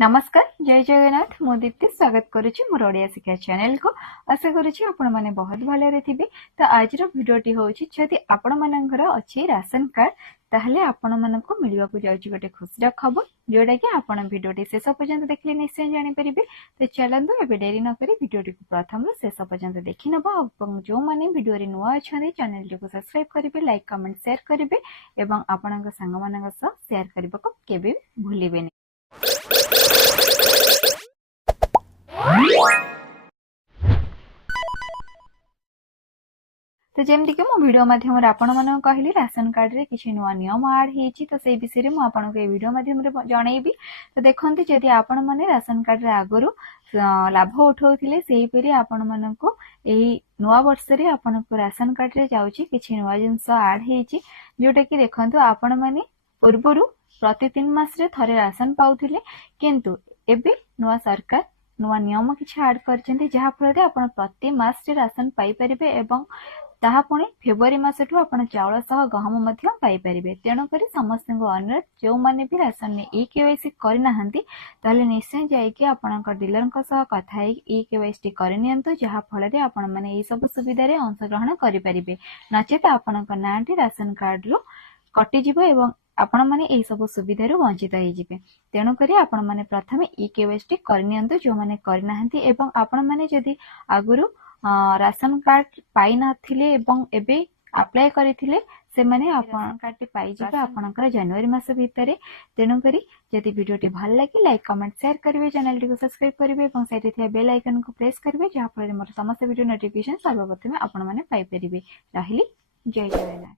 नमस्कार जय जगन्नाथ मु दीप्ति स्वागत करुच्ची मोर ओडिया शिक्षा चैनल को आशा करुच्ची आपण माने बहुत भले थे। तो आज भिडियोटी होची जदि आपण मानकर अच्छी राशन कार्ड ताहले आपण मानक मिलवा को जाउची गोटे खुशी खबर जोटा कि आपण भिडियोटी शेष पर्यंत देखले निश्चय जानि परिबे। तो चलंतु एबे डेरी न करी भिडियोटी को प्रथम शेष पर्यंत देखि नबो और जो माने भिडियो रे नुआ अछन चैनल को सब्सक्राइब करिवे लाइक कमेंट शेयर करिवे एवं आपणक संग मानक सह शेयर करबा को केबे भूलिबेनी। तो जमती कि मो वीडियो माध्यम आपण मन कहली राशन कार्ड रे किछि नुआ नियम ऐड हेछि तो सेही विषय रे मु आपन को वीडियो माध्यम रे जणैबी। तो देखंती जदि आपण माने राशन कार्ड रे आगरु लाभ उठाउथिले सेही परि आपण मन को एही नुआ वर्ष रे आपण को राशन कार्ड रे जाउची किछि नुआ जिंस ऐड हेछि जोटा कि देखंतु आपण माने पूर्वरु प्रति 3 मास रे थरे राशन पाउथिले किंतु एबे नुआ सरकार नुआ नियम किछि ऐड करछन्ती जहा फल आपण प्रति मास रे राशन पाई परिबे एवं ताहा पुणी फेब्रुआरी मासठू आपण चाउल सह गहम मध्य पाई परिबे। तेणु करी समस्त अनुरोध जो माने भी राशन ने ई केवाईसी करना हंती ताले निश्चय जाई कि आपनका डीलर को सह कथा ई केवाईसी करनियंतो जहा फल रे आपण माने ई सब सुविधा रे अंशग्रहण करि परिबे नचेत आपनका नांटी राशन कार्ड रो कटि जिवो एवं आपण माने एही सब सुविधा रो वंचित होई जिवे। तेणु करी आपण माने प्रथमे ई केवाईसी करनियंतो जो माने करना हंती एवं आपण माने जदी आगुरु राशन कार्ड पाई नथिले एवं एबे अप्लाई करिथिले से माने आपण कार्ड पाई जिबे आपनकर जनवरी मास भितरे। तेणु करी जदि वीडियोटी भल लागी लाइक कमेंट शेयर करिवे चैनल को सब्सक्राइब करिवे और साइड थे बेल आइकन को प्रेस करिवे जहा फल मोर समस्त वीडियो नोटिफिकेशन सर्वप्रथमे आपण माने पाई परिबे। रहिली जय जगन्नाथ।